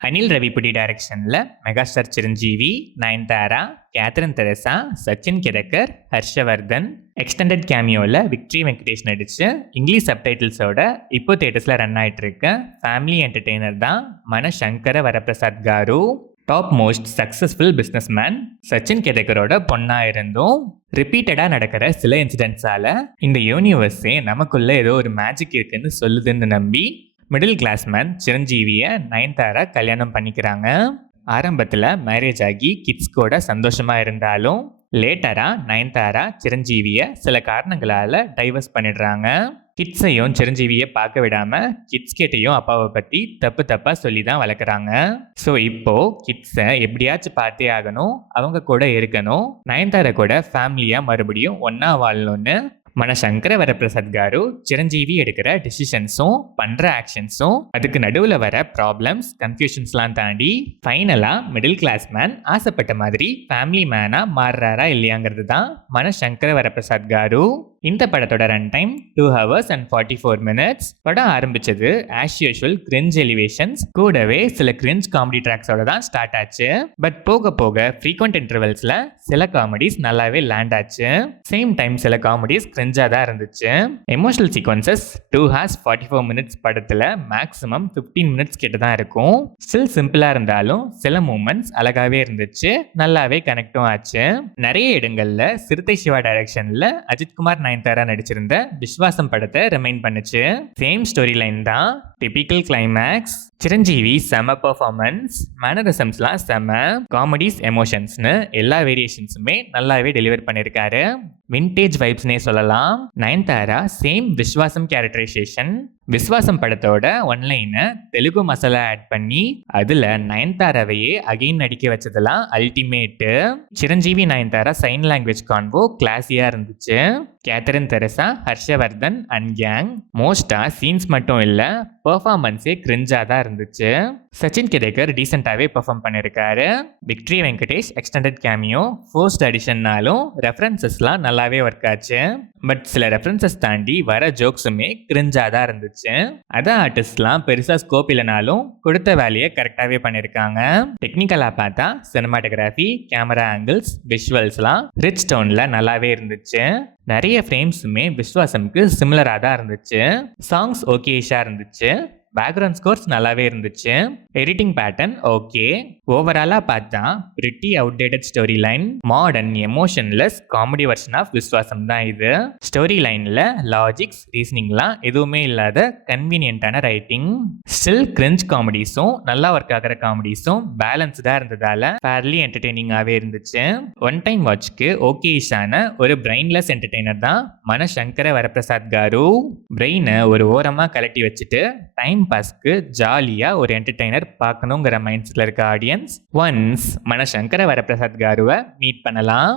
அனில் ரவிபுடி டைரக்ஷன்ல megastar Chiranjeevi, Nayanthara, Catherine Tresa, Sachin Khedekar, Harshavardhan, extended கேமியோவில் Victory Venkatesh நடிச்சு இங்கிலீஷ் சப்டைட்டில்ஸோட இப்போ தேட்டர்ஸில் ரன் ஆகிட்டு இருக்க ஃபேமிலி என்டர்டெய்னர் தான் Manashankara Varaprasad garu. Top most successful business man Sachin கெதக்கரோட பொண்ணா இருந்தும் ரிப்பீட்டடாக நடக்கிற சில இன்சிடென்ட்ஸால இந்த யூனிவர்ஸே நமக்குள்ள ஏதோ ஒரு மேஜிக் இருக்குன்னு சொல்லுதுன்னு நம்பி மிடில் கிளாஸ் மேன் சிரஞ்சீவியை நயன்தாரா கல்யாணம் பண்ணிக்கிறாங்க. ஆரம்பத்தில் மேரேஜ் ஆகி கிட்ஸ் கூட சந்தோஷமாக இருந்தாலும் லேட்டராக நயன்தாரா சிரஞ்சீவியை சில காரணங்களால் டைவர்ஸ் பண்ணிடுறாங்க. கிட்ஸையும் சிரஞ்சீவியை பார்க்க விடாமல் கிட்ஸ் கிட்டையும் அப்பாவை பற்றி தப்பாக சொல்லி தான் வளர்க்குறாங்க. ஸோ இப்போது கிட்ஸை எப்படியாச்சும் பார்த்தே ஆகணும், அவங்க கூட இருக்கணும், நயன்தாரா கூட ஃபேமிலியாக மறுபடியும் ஒன்றா வாழணும்னு மனசங்கர வரப்பிரசாத் காரு சிரஞ்சீவி எடுக்கிற டிசிஷன்ஸும் பண்ணுற ஆக்ஷன்ஸும் அதுக்கு நடுவில் வர ப்ராப்ளம்ஸ் கன்ஃபியூஷன்ஸ்லாம் தாண்டி ஃபைனலாக மிடில் கிளாஸ் மேன் ஆசைப்பட்ட மாதிரி ஃபேமிலி மேனாக மாறுறாரா இல்லையாங்கிறது தான் மனசங்கர வரப்பிரசாத் காரு. இந்த படத்தோட run time 2 hours and 44 minutes. படம் ஆரம்பிச்சது ஆஸ் யூஷுவல் கிரிஞ்ச் எலிவேஷன்ஸ் கூடவே சில கிரிஞ்ச் காமெடி ட்ராக்ஸோட தான் ஸ்டார்ட் ஆச்சு. பட் போக போக ஃப்ரீக்வெண்ட் இன்டர்வல்ஸ்ல சில காமெடிஸ் நல்லாவே லேண்ட் ஆச்சு. சேம் டைம் சில காமெடிஸ் கிரிஞ்சாக தான் இருந்துச்சு. எமோஷனல் சீக்வன்சஸ் 2 hours 44 minutes படத்துல மேக்ஸிமம் 15 minutes கிட்ட தான் இருக்கும். ஸ்டில் சிம்பிளா இருந்தாலும் சில மூமெண்ட்ஸ் அழகாவே இருந்துச்சு, நல்லாவே கனெக்டும் ஆச்சு. நிறைய இடங்கள்ல சிறுத்தை சிவா டைரக்ஷன்ல அஜித்குமார் நயன்தாரா நடிச்சிருந்த விஸ்வாசம் படத்தை ரிமைண்ட் பண்ணுச்சு. சேம் ஸ்டோரி லைன் தான், டிபிக்கல் கிளைமேக்ஸ், சிரஞ்சீவி செம பெர்ஃபார்மன்ஸ், மேனரிசம்ஸ்லாம் செம, காமெடிஸ் எமோஷன்ஸ்னு எல்லா வேரியேஷன்ஸுமே நல்லாவே டெலிவர் பண்ணியிருக்காரு. விண்டேஜ் வைப்ஸ்னே சொல்லலாம். நயன்தாரா சேம் விஸ்வாசம் கேரக்டரைசேஷன். விஸ்வாசம் படத்தோட ஒன்லைனை தெலுங்கு மசாலா ஆட் பண்ணி அதில் நயன்தாராவையே அகைன் நடிக்க வச்சதெல்லாம் ultimate. Chiranjeevi Nayanthara sign language convo கிளாஸியாக இருந்துச்சு. கேத்ரின் தெரசா, ஹர்ஷவர்தன் அண்ட் கேங் மோஸ்ட்டாக சீன்ஸ் மட்டும் இல்லை பெர்ஃபார்மன்ஸே கிரிஞ்சாக தான் இருந்துச்சு. சச்சின் கிடேக்கர் டீசெண்டாகவே பெர்ஃபார்ம் பண்ணியிருக்காரு. Victory Venkatesh extended cameo forced அடிஷன்னாலும் ரெஃபரன்சஸ்லாம் நல்லாவே ஒர்க் ஆச்சு. பட் சில ரெஃபரன்சஸ் தாண்டி வர ஜோக்ஸுமே கிரிஞ்சாக தான் இருந்துச்சு. அதான் ஆர்டிஸ்ட்லாம் பெருசாக ஸ்கோப் இல்லைனாலும் கொடுத்த வேலையை கரெக்டாகவே பண்ணியிருக்காங்க. டெக்னிக்கலாக பார்த்தா சினிமாட்டோகிராஃபி, கேமரா ஆங்கிள்ஸ், விஷுவல்ஸ்லாம் ரிச் டோனில் நல்லாவே இருந்துச்சு. நிறைய ஃப்ரேம்ஸுமே விஸ்வாசம்க்கு சிமிலராக தான் இருந்துச்சு. சாங்ஸ் ஓகேஷாக இருந்துச்சு. பேக்ரவுண்ட் ஸ்கோர்ஸ் நல்லாவே இருந்துச்சு. Editing pattern okay. ஓவராலாக பார்த்தா pretty outdated story line, modern emotionless comedy version of Viswasam தான் இது. ஸ்டோரி லைனில் லாஜிக்ஸ், ரீசனிங்லாம் எதுவுமே இல்லாத கன்வீனியன்ட்டான ரைட்டிங். ஸ்டில் கிரிஞ்ச் காமெடிஸும் நல்லா ஒர்க் ஆகிற காமெடிஸும் பேலன்ஸ்டாக இருந்ததால ஃபேர்லி என்டர்டெய்னிங்காகவே இருந்துச்சு. ஒன் டைம் வாட்ச்க்கு ஓகேஷான ஒரு பிரெயின்லெஸ் என்டர்டெய்னர் தான் மனசங்கர வரப்பிரசாத் காரு. பிரெயினை ஒரு ஓரமாக கலட்டி வச்சுட்டு டைம் பாஸ்க்கு ஜாலியாக ஒரு என்டர்டெய்னர் பார்க்கணுங்கிற மைண்ட் செட்டில் இருக்க ஆடியன்ஸ் ஒன்ஸ் மனசங்கர வரப்பிரசாத் காருவை மீட் பண்ணலாம்.